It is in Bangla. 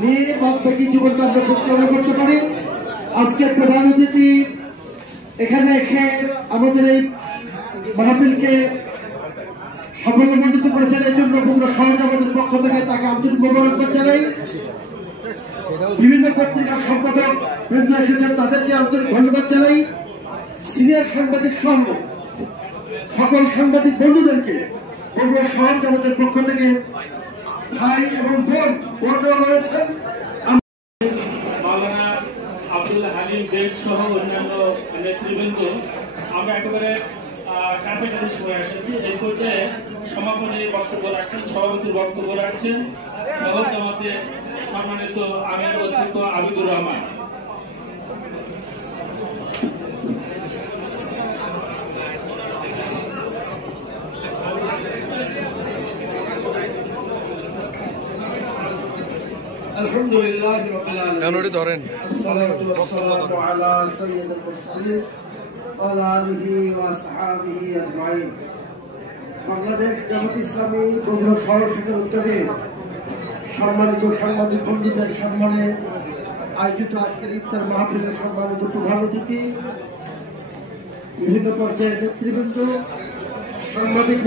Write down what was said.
নিয়ে বাকি জীবনটা আমরা পরিচালনা করতে পারি। আজকে প্রধান অতিথি এখানে এসে আমাদের এই মাহফিলকে সাফল্যমণ্ডিত করেছেন, এই জন্য বগুড়া শহর জামাতের পক্ষ থেকে তাকে আন্তরিক মোবারকবাদ জানাই। বিভিন্ন পত্রিকার সম্পাদক বৃন্দ এসেছেন, তাদেরকে আন্তরিক ধন্যবাদ জানাই। সিনিয়র সাংবাদিক সহ সকল সাংবাদিক বন্ধুদেরকে বগুড়া শহর জামাতের পক্ষ থেকে ভাই এবং বোনও রয়েছেন। মাওলানা আব্দুল হালিম বেগ সহ অন্যান্য নেতৃবৃন্দ, আমরা একেবারে কাছাকাছি সময় এসেছি। এই পর্যায়ে সমাপনী বক্তব্য রাখছেন, সভাপতির বক্তব্য রাখছেন শহর জামাতের সম্মানিত আমির অধ্যক্ষ আবিদুর রহমান। আলহামদুলিল্লাহ রাব্বিল আলামিন, আসসালাতু ওয়াসসালামু আলা সাইয়্যিদিল মুরসালিন ওয়া আলা আলিহি ওয়া আসহাবিহি আজমাইন। বাংলাদেশ জামাত ইসলামী বগুড়া শহর শাখার উদ্যোগে সম্মানিত সাংবাদিক বন্ধুদের সম্মানে আয়োজিত আজকের ইফতার মাহফিলের সম্মানিত প্রধান অতিথি, বিভিন্ন পর্যায়ের নেতৃবৃন্দ, সাংবাদিক